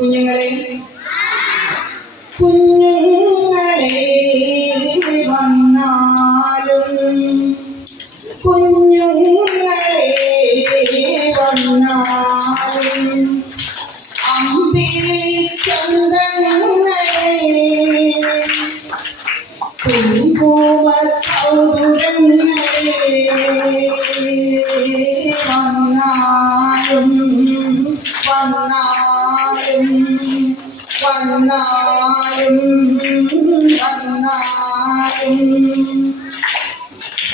കുഞ്ഞുങ്ങളെ കുഞ്ഞുങ്ങളെ വന്നാലും കുഞ്ഞുങ്ങളെ വന്നാലും അമ്പിളി ചന്ദനങ്ങളെ കുങ്കുമ കൗതുകങ്ങളെ വന്നാലും വന്നാലും വന്നാലും വന്നാലും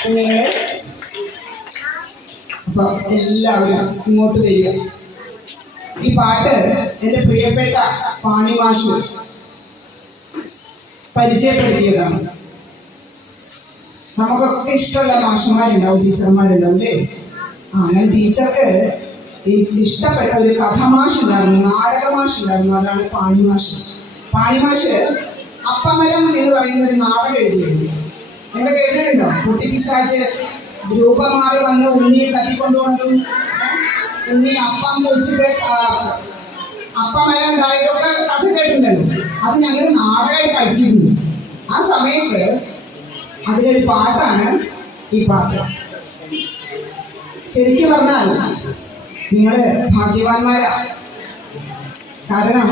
കുഞ്ഞുങ്ങളെ അപ്പൊ എല്ലാവരും ഇങ്ങോട്ട് വരിക. ഈ പാട്ട് എൻ്റെ പ്രിയപ്പെട്ട പാണി മാഷ് പരിചയപ്പെടുത്തിയതാണ്. നമുക്കൊക്കെ ഇഷ്ടമുള്ള മാഷന്മാരുണ്ടാവും, ടീച്ചർമാരുണ്ടാവും അല്ലേ? ഞാൻ ടീച്ചർക്ക് ഇഷ്ടപ്പെട്ട ഒരു കഥമാഷ് ഉണ്ടായിരുന്നു, നാടകമാഷ് ഉണ്ടായിരുന്നു. അതാണ് പാണി മാഷ്. പാണി മാഷ് അപ്പമരം എന്ന് പറയുന്ന ഒരു നാടകം എഴുതിയിരുന്നു. നിങ്ങൾ കേട്ടിട്ടുണ്ടോ? കുട്ടിപ്പിശാച് രൂപം മാറി വന്ന് ഉണ്ണിയെ തട്ടിക്കൊണ്ടുപോകുന്നതും ഉണ്ണി അപ്പം പൊളിച്ചിട്ട് അപ്പമരം ഉണ്ടായതൊക്കെ കഥ കേട്ടിട്ടുണ്ടല്ലോ. അത് ഞങ്ങൾ നാടകമായിട്ട് പഠിച്ചിരുന്നു. ആ സമയത്ത് അതിലൊരു പാട്ടാണ് ഈ പാട്ട്. ശരിക്കും പറഞ്ഞാൽ നിങ്ങൾ ഭാഗ്യവാന്മാരാ. കാരണം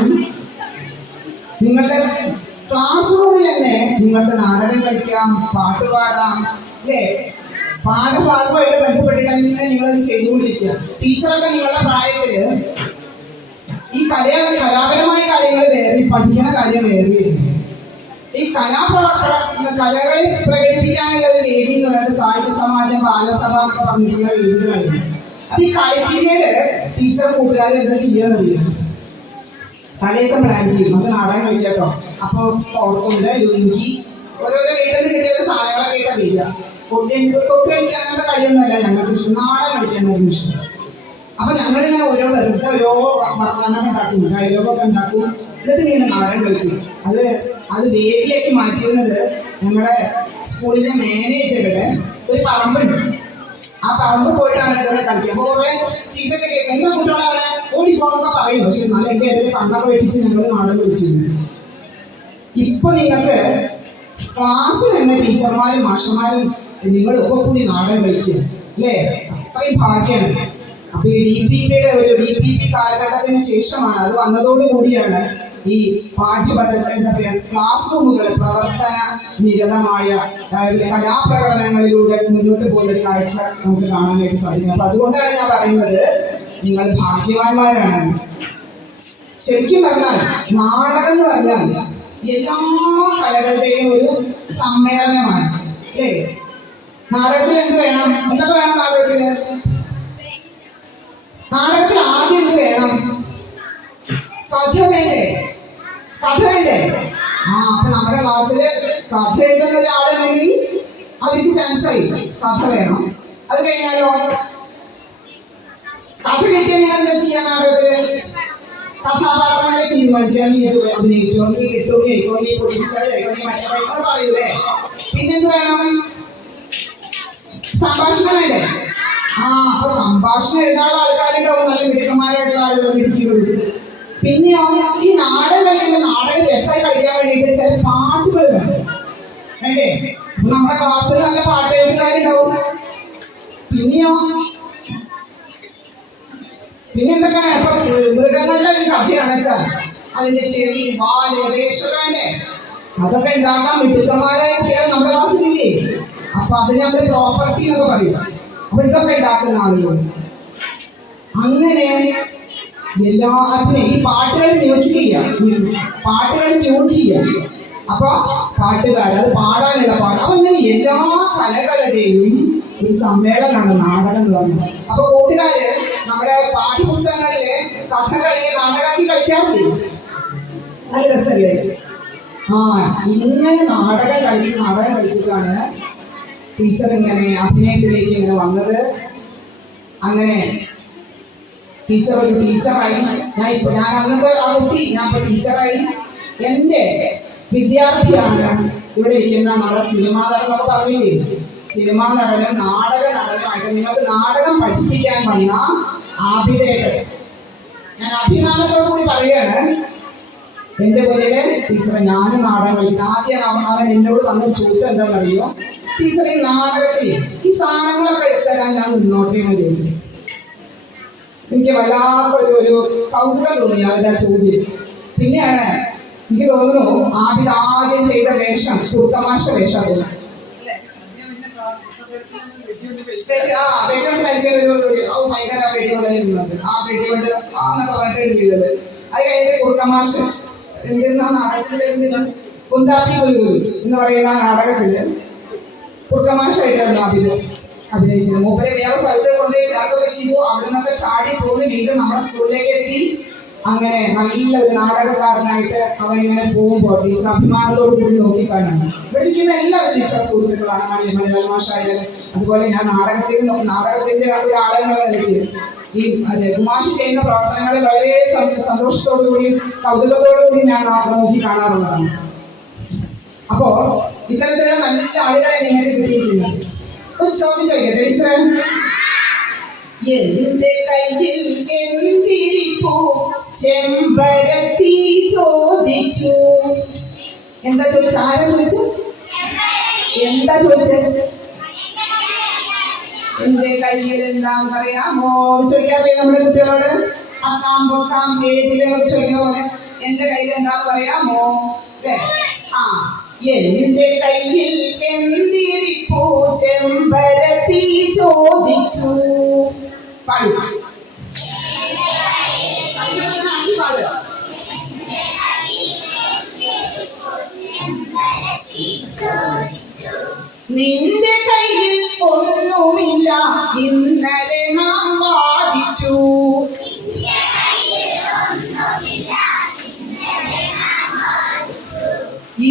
നിങ്ങളുടെ ക്ലാസ് റൂമിൽ തന്നെ നിങ്ങൾക്ക് നാടകം കളിക്കാം, പാട്ട് പാടാം അല്ലേ? പാഠഭാഗമായിട്ട് ബന്ധപ്പെട്ടിട്ട് തന്നെ നിങ്ങളത് ചെയ്തുകൊണ്ടിരിക്കുക. ടീച്ചറൊക്കെ നിങ്ങളുടെ പ്രായത്തില് ഈ കലാപരമായ കാര്യങ്ങൾ വേറെ, പഠിക്കുന്ന കാര്യം വേറെ. ഈ കലകളെ പ്രകടിപ്പിക്കാനുള്ള ഒരു വേദി എന്ന് പറയുന്നത് സാഹിത്യ സമാജം, ബാലസഭ എന്നൊക്കെ പറഞ്ഞിട്ടുള്ള വേദികളായിരുന്നു. അപ്പൊ ഈ കളി പീരീഡ് ടീച്ചർ കൂട്ടുകാരെ എന്താ ചെയ്യാന്നറിയില്ല, തലേദിവസം പ്ലാൻ ചെയ്യും. നമുക്ക് നാടകം കളിക്കട്ടോ, അപ്പൊ തോർത്തുണ്ട്, ലുങ്കി, ഓരോരോ വീട്ടിൽ കിട്ടിയ സാധനങ്ങളൊക്കെ ആയിട്ട് വരിക. തൊട്ട് കളിക്കാൻ അങ്ങനത്തെ കളിയൊന്നുമല്ല ഞങ്ങൾക്ക് ഇഷ്ടം, നാടകം കളിക്കാനായിരുന്നു ഇഷ്ടം. അപ്പൊ ഞങ്ങളിങ്ങനെ ഓരോ വെറുതെ ഓരോ വർത്തമാനമൊക്കെ ഉണ്ടാക്കും, ഡയലോഗൊക്കെ ഉണ്ടാക്കും, എന്നിട്ട് ഇങ്ങനെ നാടകം കളിക്കും. അത് വേദിയാക്കി മാറ്റുന്നത് ഞങ്ങളുടെ സ്കൂളിലെ മാനേജറുടെ ഒരു പറമ്പുണ്ട്. ആ പറമ്പ് പോയിട്ടാണ് ഇതൊക്കെ കളിക്കുക. അപ്പൊ കുറെ ചീത്തൊക്കെ കേൾക്കും, എന്താ കുട്ടികളെ അവിടെ ഓടിപ്പോന്നൊക്കെ പറയും. പക്ഷെ നല്ല എൻ്റെ ഇടയിൽ കണ്ണൊക്കെ വെട്ടിച്ച് ഞങ്ങൾ നാടകം കളിച്ചിരുന്നു. ഇപ്പൊ നിങ്ങൾക്ക് ക്ലാസ്സിൽ തന്നെ ടീച്ചർമാരും മാഷന്മാരും നിങ്ങൾ ഒക്കെ കൂടി നാടകം കളിക്കുക അല്ലേ? അത്രയും ഭാഗ്യമാണ്. അപ്പൊ ഈ DPP-യുടെ ഒരു DPP കാലഘട്ടത്തിന് ശേഷമാണ്, അത് വന്നതോടുകൂടിയാണ് ഈ പാഠ്യപദ്ധതി എന്താ പറയാ ക്ലാസ് റൂമുകൾ പ്രവർത്തന നിരതമായ കലാപ്രകടനങ്ങളിലൂടെ മുന്നോട്ട് പോകുന്ന ഒരു കാഴ്ച നമുക്ക് കാണാനായിട്ട് സാധിക്കും. അപ്പൊ അതുകൊണ്ടാണ് ഞാൻ പറയുന്നത് നിങ്ങൾ ഭാഗ്യവാന്മാരാണ്. ശരിക്കും പറഞ്ഞാൽ നാടകം എന്ന് പറഞ്ഞാൽ എല്ലാ കലകളുടെയും ഒരു സമ്മേളനമാണ് അല്ലേ? നാടകത്തിൽ എന്ത് വേണം? എന്തൊക്കെ വേണം നാടകത്തിന്? നാടകത്തിൽ ആദ്യം എന്ത് വേണം? കഥ വേണ്ടേ? കഥ വേണ്ടേ? അപ്പൊ നമ്മുടെ ക്ലാസ്സില് കഥ എഴുതുന്ന ഒരാളുണ്ടെങ്കിൽ അവർക്ക് ചാൻസായി. കഥ വേണം. അത് കഴിഞ്ഞാലോ കഥ കിട്ടിയാൽ നിങ്ങൾ എന്താ ചെയ്യാൻ? നാടകത്തില് കഥാപാത്രങ്ങളെ തീരുമാനിക്കാൻ, നീ അഭിനയിച്ചോ, നീ കിട്ടോ, നീ കേൾക്കോ, നീ പൊടിപ്പിച്ചോ, നീ മറ്റേ പറയൂലേ? പിന്നെന്ത് വേണം? സംഭാഷണം വേണ്ടേ? അപ്പൊ സംഭാഷണം എഴുതാനുള്ള ആൾക്കാരുണ്ടാവും, നല്ല മിടുക്കന്മാരായിട്ടുള്ള ആളുകൾ ഇരിക്കുള്ളൂ. പിന്നെയോ ഈ നാടകം കളിക്കുമ്പോൾ നാടകം രസമായി കളിക്കാൻ വേണ്ടിയിട്ട് ചില പാട്ടുകൾ വേണം വേണ്ടേ? നമ്മുടെ ക്ലാസ്സിൽ നല്ല പാട്ട് എഴുതുകാരുണ്ടാവും. പിന്നെന്തൊക്കെയാണ്? ഇപ്പൊ മൃഗങ്ങളുടെ ഒരു കഥയാണ് വെച്ചാൽ അതിന്റെ ചെവി, വാല്, വേഷം വേണ്ടേ? അതൊക്കെ ഉണ്ടാക്കാൻ മിടുക്കന്മാരായ കുട്ടികൾ നമ്മുടെ ക്ലാസ്സിലില്ലേ? അപ്പൊ അതിന് നമ്മള് പ്രോപ്പർട്ടി എന്നൊക്കെ പറയും. അപ്പൊ ഇതൊക്കെ ഉണ്ടാക്കുന്ന ആളുകൾ. അങ്ങനെ എല്ലാത്തിനും ഈ പാട്ടുകൾ മ്യൂസിക് ചെയ്യാം, പാട്ടുകൾ ട്യൂൺ ചെയ്യാം. അപ്പൊ പാട്ടുകാർ അത് പാടാനുള്ള പാട്ട്. അപ്പൊ അങ്ങനെ എല്ലാ കലകളുടെയും ഒരു സമ്മേളനമാണ് നാടകം എന്ന് പറയുന്നത്. അപ്പൊ കൂട്ടുകാര് നമ്മുടെ പാഠ്യപുസ്തകങ്ങളിലെ കഥകളെ നാടകമാക്കി കളിക്കാറില്ലേ? നല്ല രസമല്ലേ? ഇങ്ങനെ നാടകം കളിച്ചിട്ടാണ് ടീച്ചർ ഇങ്ങനെ അഭിനയത്തിലേക്ക് ഇങ്ങനെ വന്നത്. അങ്ങനെ ടീച്ചർ ഒരു ടീച്ചറായി. ഞാൻ അന്നത്തെ ആ കുട്ടി, ഞാൻ ഇപ്പൊ ടീച്ചറായി. എൻ്റെ വിദ്യാർത്ഥിയാണ് ഇവിടെ ഇരിക്കുന്ന നമ്മുടെ സിനിമാ നടൻ എന്നൊക്കെ പറഞ്ഞില്ലേ? സിനിമാ നടനും നാടക നടനുമായിട്ട് നിങ്ങൾക്ക് നാടകം പഠിപ്പിക്കാൻ വന്ന ആബിദേട്ടൻ. ഞാൻ അഭിമാനത്തോടു കൂടി പറയുകയാണ്, എന്റെ മുന്നില് ടീച്ചറെ ഞാനും നാടകം കളിക്കും. ആദ്യം അവൻ എന്നോട് വന്ന് ചോദിച്ചത് എന്താണെന്നറിയോ, ടീച്ചർ ഈ നാടകത്തിൽ ഈ സാധനങ്ങളൊക്കെ എടുത്തരാൻ ഞാൻ നിന്നോട്ടെ എന്ന് ചോദിച്ചു. എനിക്ക് വല്ലാത്തൊരു കൗതുകം തോന്നി അവരുടെ ചോദ്യം. പിന്നെയാണ് എനിക്ക് തോന്നുന്നു ആദ്യം ചെയ്ത വേഷം കുറുക്കമാശ വേഷം തോന്നുന്നു. വെടികൊണ്ട് ഭയങ്കര ഭയങ്കര വെടികൊണ്ടിരുന്നത് ആ വെടികൊണ്ട് എന്നൊക്കെ പറഞ്ഞിട്ട് വീഴത്. അത് കഴിഞ്ഞിട്ട് കുറുക്കമാശ എന്തിനാ നാടകത്തിൽ വരുന്നില്ല കുന്താപ്പി പുല്ലൂർ എന്ന് പറയുന്ന നാടകത്തില് കുറുക്കമാശായിട്ടായിരുന്നു അഭിനയിച്ചത്. മൂപ്പരെ വേറെ സ്ഥലത്ത് കൊണ്ടുപോയി ചേർത്തൊക്കെ ചെയ്തു. അവിടെ നിന്നൊക്കെ ചാടി പോന്ന് വീണ്ടും നമ്മുടെ സ്കൂളിലേക്ക് എത്തി. അങ്ങനെ നല്ലൊരു നാടകക്കാരനായിട്ട് അവൻ ഇങ്ങനെ പോകുമ്പോൾ ടീച്ചർ അഭിമാനത്തോടു കൂടി നോക്കിക്കാണുന്നു. ഇവിടെ ഇരിക്കുന്ന എല്ലാവരും ടീച്ചർ സുഹൃത്തുക്കളാണ്. മണിലാൽ മാഷായാലും അതുപോലെ ഞാൻ നാടകത്തിന്റെ ഒരാളെന്നുള്ള നിലയ്ക്ക് ഈ കുമാഷ് ചെയ്യുന്ന പ്രവർത്തനങ്ങളെ വളരെ സന്തോഷത്തോടു കൂടി കൗതുകത്തോടു കൂടി ഞാൻ നോക്കി കാണാറുള്ളതാണ്. അപ്പോ ഇത്തരത്തിലുള്ള നല്ല ആളുകളെ നിങ്ങൾക്ക് കിട്ടിയിരിക്കുന്നത്. ഒരു ചോദ്യം ചോദിക്കട്ടെ ടീച്ചർ, എന്റെ കയ്യിൽ എന്തിരിപ്പൂ ചെമ്പരത്തി ചോദിച്ചു. എന്താ ചോദിച്ചു? ആരാ ചോദിച്ചു? എന്താ ചോദിച്ചത്? എന്റെ കയ്യിൽ എന്താന്ന് പറയാമോ ചോദിക്കാറില്ലേ നമ്മുടെ കുട്ടികളോട്? അക്കാം പൊക്കാം ഏതിലൊക്കെ ചോദിക്കുന്ന പോലെ എന്റെ കയ്യിൽ എന്താന്ന് പറയാമോ അല്ലേ? ആ, എന്റെ കയ്യിൽ എന്തിരിപ്പൂ ചെമ്പരത്തി ചോദിച്ചു. പാടുക. നിന്റെ കയ്യിൽ ഒന്നുമില്ല ഇന്നലെ നാം വാദിച്ചു.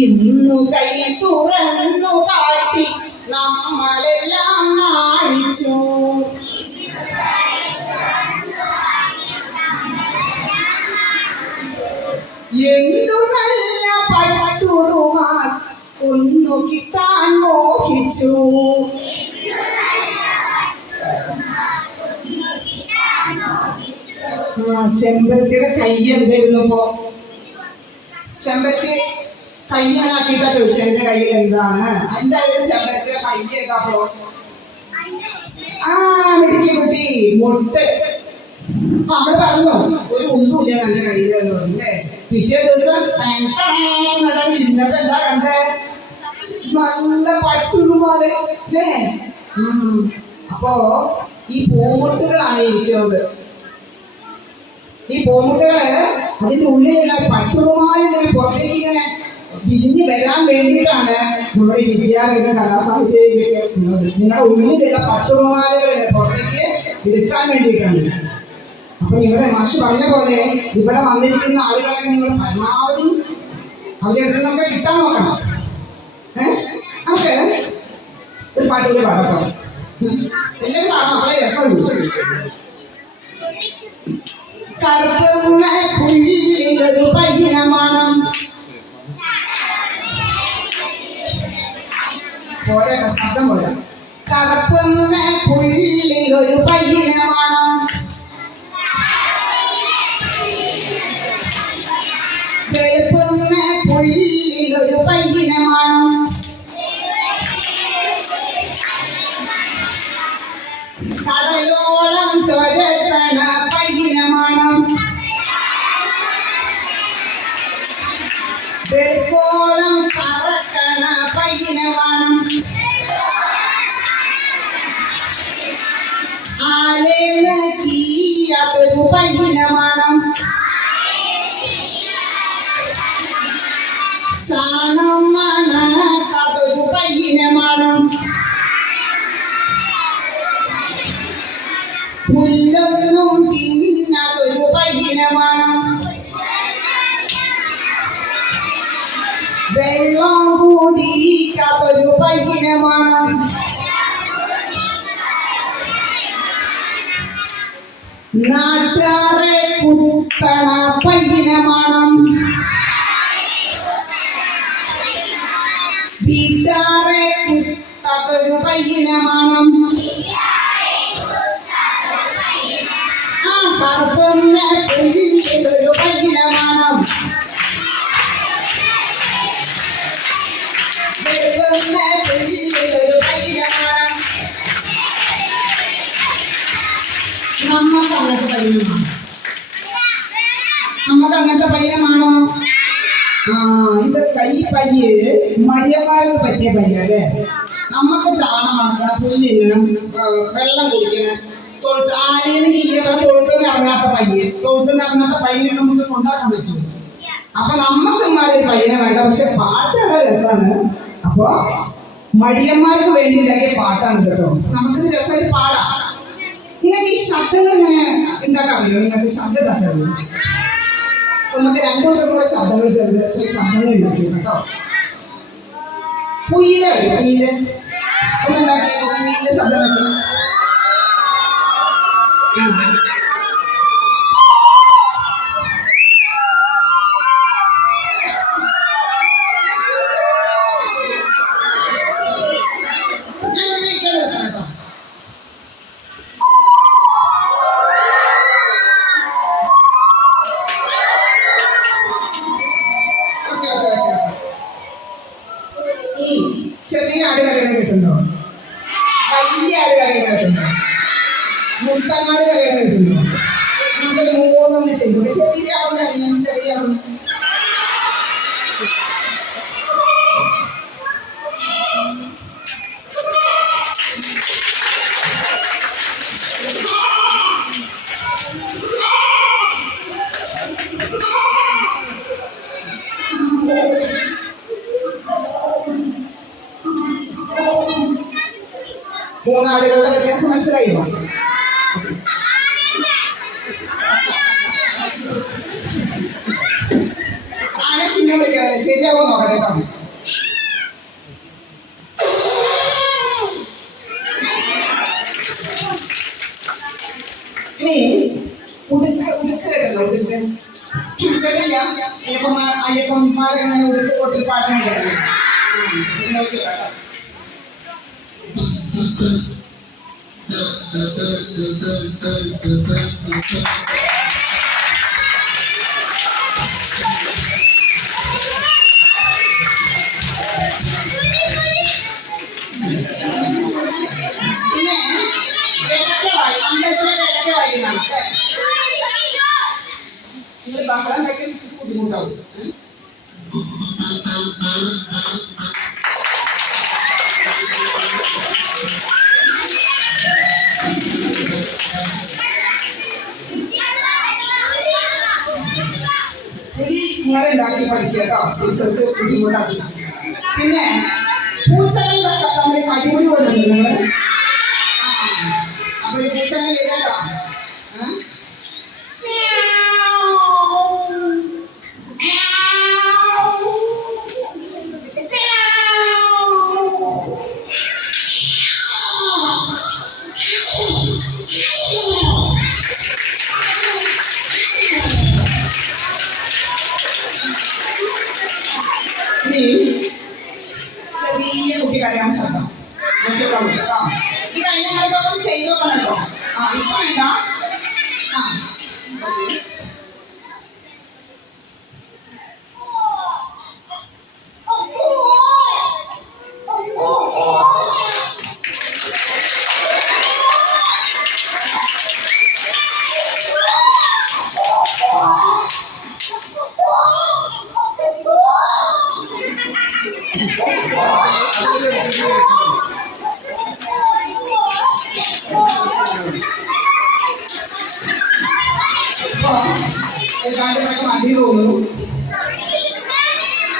ഇന്നു കൈ തുറന്നു കാട്ടി നമ്മളെല്ലാം നാണിച്ചു. എന്തു നല്ല പട്ടുറുമാൽ ഒന്നു കിട്ടാൻ മോഹിച്ചു. ചെമ്പരത്തിയുടെ കൈ എന്തായിരുന്നപ്പോ? ചെമ്പരത്തി കൈ ഇങ്ങനെ ആക്കിയിട്ടാ ചോദിച്ചു എന്റെ കയ്യിൽ എന്താണ്. എന്തായാലും ചെമ്പരത്തിയുടെ കൈ ഏതാപ്പോ? ആ മിടുക്കി കുട്ടി, മുട്ട്. നമ്മള് പറഞ്ഞു ഒരു ഒന്നുമില്ല നല്ല കയ്യിൽ എന്ന് പറഞ്ഞേ. പിറ്റേ ദിവസം ഇരുന്നപ്പോ എന്താ കണ്ടേ? നല്ല പട്ടുറുമാല് അല്ലേ? അപ്പോ ഈ പൂമുട്ടുകളാണ് ഇരിക്കുന്നത്. ഈ പൂമുട്ടുകള് അതിന്റെ ഉള്ളിലുള്ള പട്ടുറുമാലിങ്ങനെ പുറത്തേക്ക് ഇങ്ങനെ വിരിഞ്ഞ് വരാൻ വേണ്ടിയിട്ടാണ് നമ്മുടെ ഈ വിദ്യാലയ കലാസാഹിത്യത്തിലേക്ക് ഉള്ളത്. നിങ്ങളുടെ ഉള്ളിലുള്ള പട്ടുറുമാലുകൾ പുറത്തേക്ക് എടുക്കാൻ വേണ്ടിയിട്ടാണ്. അപ്പൊ നിങ്ങളുടെ മാഷ് പറഞ്ഞ പോലെ ഇവിടെ വന്നിരിക്കുന്ന ആളുകളെ നിങ്ങൾ പരമാവധി അവരുടെ അടുത്ത് നമുക്ക് കിട്ടാൻ നോക്കണം. നമുക്ക് ഒരു പാട്ടുകൂടി പാടട്ടോ. എല്ലാവരും പാടാം, നമ്മളെ രസമുണ്ട്. കറുപ്പുന്ന പുള്ളിലൊരു പയ്യനമാണ്. പോരാ ശബ്ദം പോരാ. കറുപ്പുന്ന പുള്ളിലൊരു പയ്യനമാണ്. വെളുപ്പുന്ന പുള്ളിലൊരു പയ്യനമാണ്. കടലോളം ചൊരത്തണ പയ്യനമാണ്. വെളുപ്പോളം കറക്കണ പയ്യനമാണ്. ആലേന്ന് തീരാത്തൊരു പയ്യനമാണ്. ചാണം മണക്കാത്തൊരു പയ്യനമാണ്. പുല്ലൊന്നും തിന്നാത്തൊരു പയ്യനമാണ്. വെള്ളം കുടിക്കാത്തൊരു പയ്യനമാണ്. നാട്ടാറെ കുത്തണ പയ്യനമാണ്. വീട്ടാറെ കുത്താത്തൊരു പയ്യനമാണ്. കറുപ്പുന്ന പുള്ളി ഈ പയ്യ് മടിയന്മാർക്ക് പറ്റിയ പയ്യ അല്ലേ? നമുക്ക് ചാണം മണക്കണം, പുല്ലിരണം, വെള്ളം കുടിക്കണം, ആരെയും തൊഴുത്തുനിന്ന് ഇറങ്ങാത്ത പയ്യ്, തൊഴുത്തുനിന്ന് ഇറങ്ങാത്ത പയ്യനെ നമുക്ക് കൊണ്ടാക്കാൻ പറ്റും. അപ്പൊ നമുക്ക് ഇമാതിരി പയ്യനെ വേണ്ട. പക്ഷെ പാട്ടുകളുടെ രസമാണ്. അപ്പൊ മടിയന്മാർക്ക് വേണ്ടി ഉണ്ടാക്കിയ പാട്ടാണ് കേട്ടോ. നമുക്കിത് രസമായിട്ട് പാടാം. നിങ്ങൾക്ക് ഈ ശബ്ദങ്ങൾ ഇങ്ങനെ ഉണ്ടാക്കാൻ അറിയോ? നിങ്ങൾക്ക് ശബ്ദം ഉണ്ടാക്കാൻ അറിയോ? നമുക്ക് രണ്ടുകൂട്ടം കൂടെ ശബ്ദങ്ങൾ ചെറിയ ശബ്ദങ്ങൾ ഉണ്ടാക്കി കേട്ടോ. കുയില് കുയില് ഒന്നുണ്ടാക്കിയ കുയിലിന്റെ ശബ്ദം ഉണ്ടാക്കി. ഈ ചെറിയ ആട് കറികളെ കിട്ടുന്നോ? വലിയ ആട് കറികളെ കിട്ടുന്നോ? മുട്ടനാട് കറികളെ കിട്ടുന്നോ? നമുക്കത് മൂന്നൊന്ന് ചെയ്തു. ചെറിയ ആവുന്ന അറിയാം, ചെറിയ ആവുന്ന മൂന്നാടുകളുടെ വ്യത്യാസം മനസ്സിലായോ? ആന ചിഹ്നം വിളിക്കാതെ ശരിയാവോ നോക്കട്ടെ കേട്ടോ. ഇനി ഉടുക്ക് ഉടുക്ക് കേട്ടല്ലോ. ഉടുക്ക് കേട്ടില്ല? അയ്യപ്പന്മാരെങ്ങനെ ഉടുക്ക് കൊട്ടിൽ പാട്ടാൻ കേട്ടല്ലോ. നോക്കി കേട്ടോ. ബഹളം കഴിക്കാൻ ബുദ്ധിമുട്ടാവും. ഇങ്ങനെ ഉണ്ടാക്കി പഠിക്കുക കേട്ടോ. ടീച്ചർക്ക് ബുദ്ധിമുട്ടാക്കില്ല. പിന്നെ പൂച്ചകൾ തമ്മിൽ അടിപൊളി കൊടുക്കുന്നുണ്ട് നിങ്ങള്. അപ്പൊ ഈ പൂച്ചകൾ കേട്ടോ. ചെറിയ കുട്ടിക്കാരെയാണ് ശബ്ദം. ഇത് അതിനൊക്കെ ചെയ്ത് നോക്കണം കേട്ടോ. ഇപ്പൊ വേണ്ട. എല്ലാവരും മതി തോന്നുന്നു.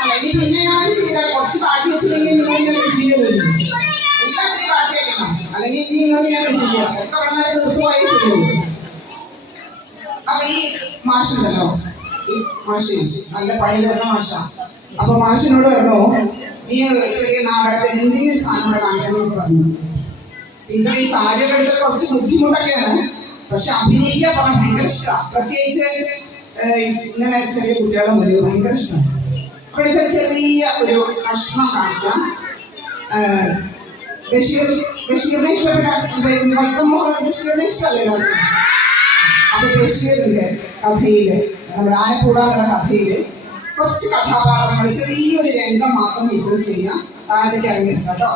അല്ല ഇനി പിന്നെ ഞാൻ ചെയ്താൽ കുറച്ച് ബാക്കി വെച്ചില്ലെങ്കിൽ നിങ്ങൾ ഞാൻ വിട്ടിട്ട് വരും. എല്ലാത്തിനും ബാക്കി വയ്ക്കണം. അല്ലെങ്കിൽ ഇനി നിങ്ങൾ ഞാൻ വിട്ടില്ല. ഒക്കെ വളരെ നിർത്തുവായി ശരിയുള്ളൂ. അപ്പൊ ഈ മാഷുണ്ടല്ലോ, ഈ മാഷി നല്ല പണി തരുന്ന മാഷ. അപ്പൊ മാഷിനോട് പറഞ്ഞു, നീ ചെറിയ നാടകത്തെ എന്തെങ്കിലും സാധനം കൂടെ കാണിക്കണമെന്ന് പറഞ്ഞു. ടീച്ചർ ഈ സാരിയൊക്കെ എടുത്തിട്ട് കുറച്ച് ബുദ്ധിമുട്ടൊക്കെയാണ്. പക്ഷെ അഭിനയിക്കാൻ പറഞ്ഞാൽ ഭയങ്കര ഇഷ്ടമാണ്. പ്രത്യേകിച്ച് ഇങ്ങനെ ചെറിയ കുട്ടികളെ മതി, ഭയങ്കര ഇഷ്ടമാണ്. അപ്പോൾ ചെറിയ ഒരു കഷ്ണം കാണിക്കാം. ബഷീറിനെ ഇഷ്ടപ്പെട്ട വൈക്കമ്മോ ബഷീറിനെ ഇഷ്ടമല്ലേ? അപ്പൊ ബഷീറിന്റെ കഥയില്, നമ്മുടെ ആനക്കൂടാറുടെ കഥയില് കുറച്ച് കഥാപാത്രങ്ങൾ ചെറിയൊരു രംഗം മാത്രം ടീച്ചർ ചെയ്യാം. താഴത്തേക്ക് ഇറങ്ങിയിരുന്നു കേട്ടോ.